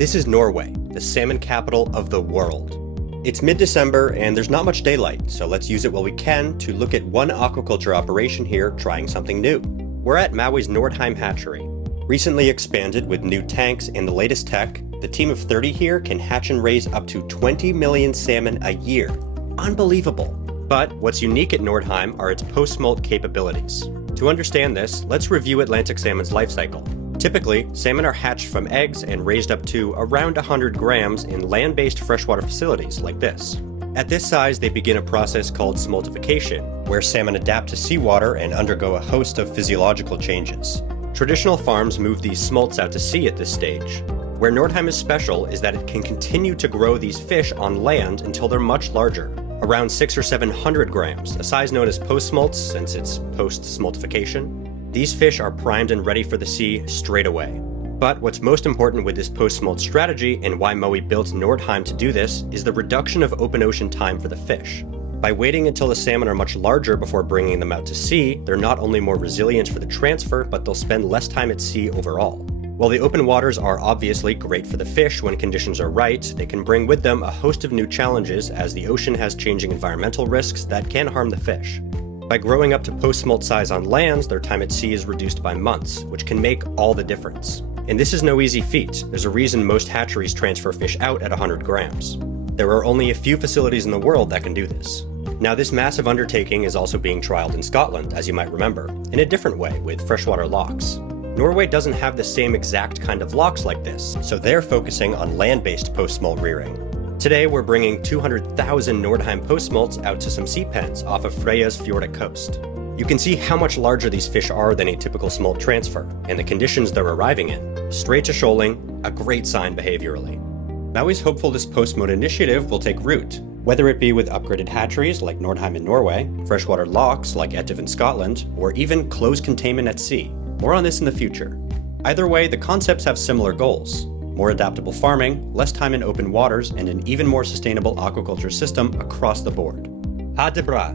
This is Norway, the salmon capital of the world. It's mid-December and there's not much daylight, so let's use it while we can to look at one aquaculture operation here trying something new. We're at Maui's Nordheim hatchery. Recently expanded with new tanks and the latest tech, the team of 30 here can hatch and raise up to 20 million salmon a year. Unbelievable! But what's unique at Nordheim are its post-smolt capabilities. To understand this, let's review Atlantic salmon's life cycle. Typically, salmon are hatched from eggs and raised up to around 100 grams in land-based freshwater facilities like this. At this size, they begin a process called smoltification, where salmon adapt to seawater and undergo a host of physiological changes. Traditional farms move these smolts out to sea at this stage. Where Nordheim is special is that it can continue to grow these fish on land until they're much larger, around 600 or 700 grams, a size known as post-smolts since it's post-smoltification. These fish are primed and ready for the sea straight away. But what's most important with this post-smolt strategy, and why Maui built Nordheim to do this, is the reduction of open ocean time for the fish. By waiting until the salmon are much larger before bringing them out to sea, they're not only more resilient for the transfer, but they'll spend less time at sea overall. While the open waters are obviously great for the fish when conditions are right, they can bring with them a host of new challenges as the ocean has changing environmental risks that can harm the fish. By growing up to post-smolt size on lands, their time at sea is reduced by months, which can make all the difference. And this is no easy feat. There's a reason most hatcheries transfer fish out at 100 grams. There are only a few facilities in the world that can do this. Now, this massive undertaking is also being trialed in Scotland, as you might remember, in a different way with freshwater locks. Norway doesn't have the same exact kind of locks like this, so they're focusing on land-based post-smolt rearing. Today, we're bringing 200,000 Nordheim Post-Smolts out to some sea pens off of Freya's Fjordic coast. You can see how much larger these fish are than a typical smolt transfer, and the conditions they're arriving in. Straight to shoaling, a great sign behaviorally. Maui's hopeful this post-smolt initiative will take root, whether it be with upgraded hatcheries like Nordheim in Norway, freshwater locks like Etiv in Scotland, or even closed containment at sea. More on this in the future. Either way, the concepts have similar goals. More adaptable farming, less time in open waters, and an even more sustainable aquaculture system across the board. Ha de bra!